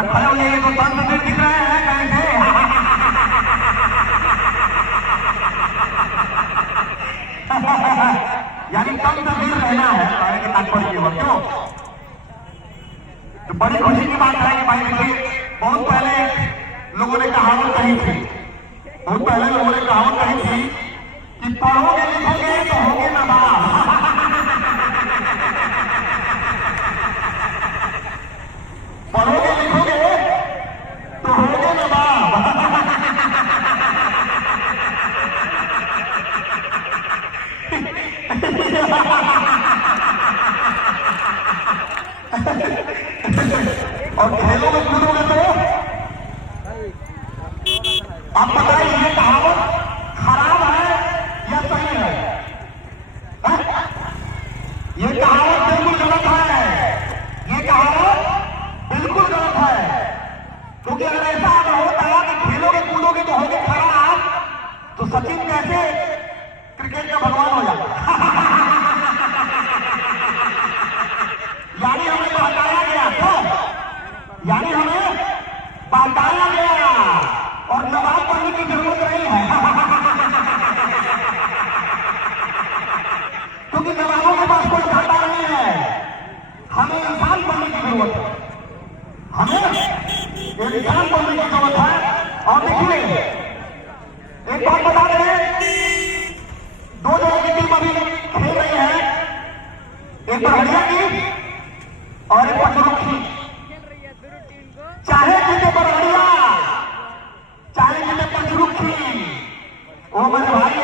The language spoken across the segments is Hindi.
जरा खड़े हो जाइए तो तंत्र फिर दिख रहे हैं कैसे। यानी तंत्र फिर रहना है कहने के तात्पर्य ये क्यों। तो बड़ी खुशी की बात है कि भाई देखिए बहुत पहले लोगों ने कहावत कही थी, बहुत पहले लोगों ने कहावत कही थी कि पढ़ोगे लिखोगे तो होगे नवाब। पढ़ोगे लिखोगे तो होगे नवाब। और खेलों में कूदोगे तो आप बताइए ये कहावत खराब है या सही है? ये कहावत बिल्कुल गलत है, ये कहावत बिल्कुल गलत है। क्योंकि अगर ऐसा अगर होता कि खेलोगे कूदोगे तो होगे खराब तो सचिन कैसे क्रिकेट का भगवान हो जाता। यानी हमें बहकाया गया तो, यानी हमें बहकाया गया और नवाब बनने की जरूरत नहीं है। क्योंकि नवाबों के पास कोई घाटा नहीं है, हमें इंसान बनने की जरूरत है, हमें इंसान बनने की जरूरत है। और देखिए एक बात बता दें, दो जगह की टीम अभी खेल रही है, एक बरहड़िया की और एक पचरुखी। चाहे जीते बरहड़िया चाहे जीते पचरुखी, ओ मेरे भाई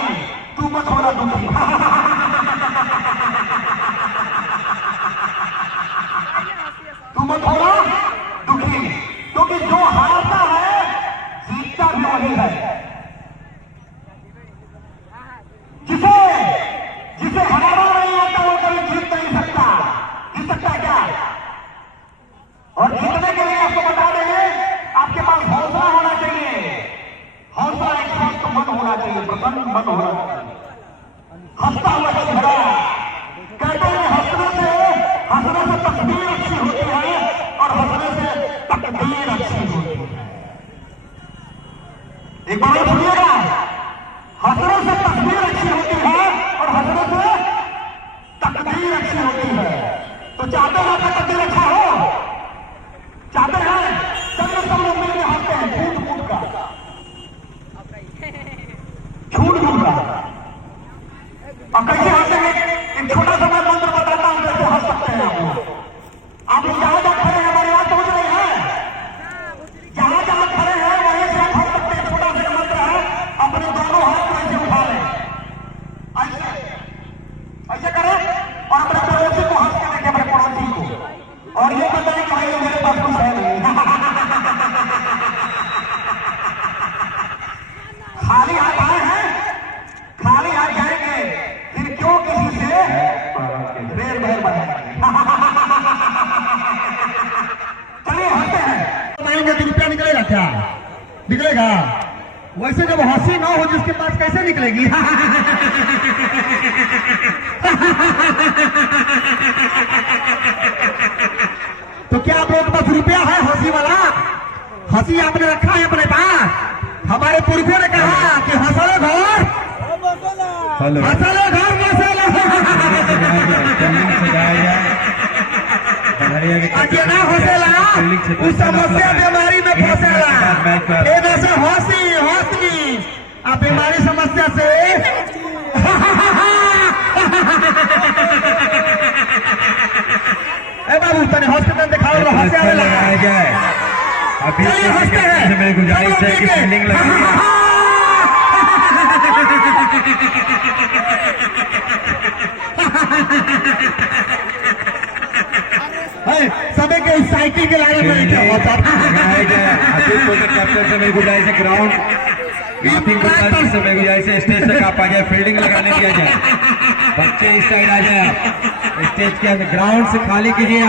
तू मत होना दुखी। तू मत होना दुखी, क्योंकि जो हारता है जीतता भी वही है। जिसे जिसे हराना नहीं आता वो कभी जीत नहीं सकता। जीत सकता है क्या? और जीतने के लिए आपको बता देंगे आपके पास हौसला होना चाहिए, हौसला एक स्वस्थ मन होना चाहिए, प्रसन्न मन होना चाहिए, हंसता हुआ चेहरा। कहते हैं हंसने से तस्वीर अच्छी होती है और हंसने से तकदीर अच्छी होती है। एक बार और सुनिएगा, हंसने से तस्वीर अच्छी होती है और हंसने से तकदीर अच्छी होती है। तो चाहते हैं आपका तकदीर अच्छा हो? चाहते हैं? चलिए सब लोग मिलकर हंसते हैं झूठ मूठ का, झूठ मूठ का। और कैसे हंसेंगे? एक छोटा सा मैं मंत्र बताता हूं कैसे हंस सकते हैं आप लोग। आप लोग जहां जहां खड़े हैं हमारी बात समझ रहे हैं? जहां जहां खड़े हैं वहीं से आप हंस सकते हैं। छोटा सा मंत्र है, अपने दोनों हाथ को ऐसे उठा लें, ऐसे ऐसे करें और अपने पड़ोसी को हंस के देखें, अपने पड़ोसी को, और ये बताएं कि भाई मेरे पास कुछ है नहीं। खाली हाथ आए हैं, खाली हाथ जाएंगे, फिर क्यों किसी से रेल बहर बनाएंगे। चलिए हंसते हैं, बताएंगे तो रुपया निकलेगा क्या? निकलेगा। वैसे जब हंसी ना हो जिसके पास कैसे निकलेगी? तो क्या आप लोगों के पास रुपया है हंसी वाला? हंसी आपने रखा है अपने पास? हमारे पुरखों ने कहा कि हंसले घर हंसले घर मसाला। ना हंसेला उस समस्या बीमारी में फंसेला। से हंसी हंसी आप बीमारी समस्या से बाबू तने हॉस्पिटल दिखाओ हंसे आवे लगा। अभी हंसते हैं, मेरी गुजारिश है कि फील्डिंग लगाइए। समय के साइकिल के लाने में क्या होता कैप्टन से मेरी गुजारिश है ग्राउंड से मेरी गुजारिश है स्टेज तक आप आ जाए, फील्डिंग लगाने दिया जाए। बच्चे इस साइड आ जाए, स्टेज के ग्राउंड से खाली कीजिए।